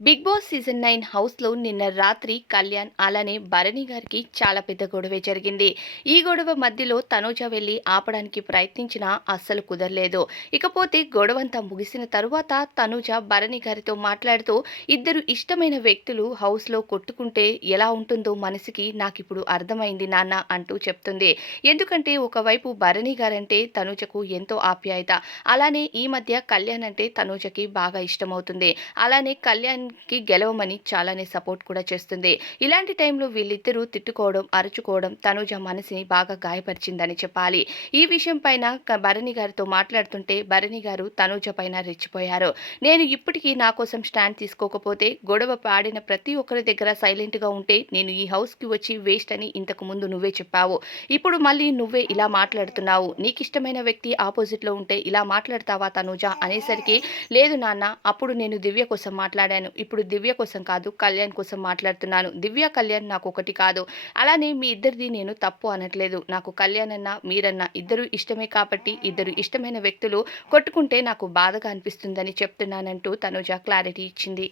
Big boss season nine హౌస్లో నిన్న రాత్రి కళ్యాణ్ అలానే భరణి గారికి చాలా పెద్ద గొడవే జరిగింది. ఈ గొడవ మధ్యలో తనూజ వెళ్ళి ఆపడానికి ప్రయత్నించినా అస్సలు కుదరలేదు. ఇకపోతే గొడవంతా ముగిసిన తరువాత తనూజ భరణి గారితో మాట్లాడుతూ ఇద్దరు ఇష్టమైన వ్యక్తులు హౌస్లో కొట్టుకుంటే ఎలా ఉంటుందో మనసుకి నాకిప్పుడు అర్థమైంది నాన్న అంటూ చెప్తుంది. ఎందుకంటే ఒకవైపు భరణి గారంటే తనూజకు ఎంతో ఆప్యాయత అలానే ఈ మధ్య కళ్యాణ్ అంటే తనూజకి బాగా ఇష్టమవుతుంది. అలానే కళ్యాణ్ కి గెలవమని చాలానే సపోర్ట్ కూడా చేస్తుంది. ఇలాంటి టైంలో వీళ్ళిద్దరూ తిట్టుకోవడం అరుచుకోవడం తనుజ మనసుని బాగా గాయపరిచిందని చెప్పాలి. ఈ విషయం పైన భరణి గారితో మాట్లాడుతుంటే భరణి గారు తనుజ పైన రెచ్చిపోయారు. నేను ఇప్పటికీ నా కోసం స్టాండ్ తీసుకోకపోతే గొడవ పాడిన ప్రతి ఒక్కరి దగ్గర సైలెంట్గా ఉంటే నేను ఈ హౌస్కి వచ్చి వేస్ట్ అని ఇంతకు ముందు నువ్వే చెప్పావు. ఇప్పుడు మళ్ళీ నువ్వే ఇలా మాట్లాడుతున్నావు. నీకు ఇష్టమైన వ్యక్తి ఆపోజిట్లో ఉంటే ఇలా మాట్లాడతావా తనూజ అనేసరికి లేదు నాన్న అప్పుడు నేను దివ్య కోసం మాట్లాడాను. ఇప్పుడు దివ్య కోసం కాదు కళ్యాణ్ కోసం మాట్లాడుతున్నాను. దివ్య కళ్యాణ్ నాకు ఒకటి కాదు. అలానే మీ ఇద్దరిది నేను తప్పు అనట్లేదు. నాకు కళ్యాణ్ అన్న మీరన్న ఇద్దరు ఇష్టమే కాబట్టి ఇద్దరు ఇష్టమైన వ్యక్తులు కొట్టుకుంటే నాకు బాధగా అనిపిస్తుందని చెప్తున్నానంటూ తనుజ క్లారిటీ ఇచ్చింది.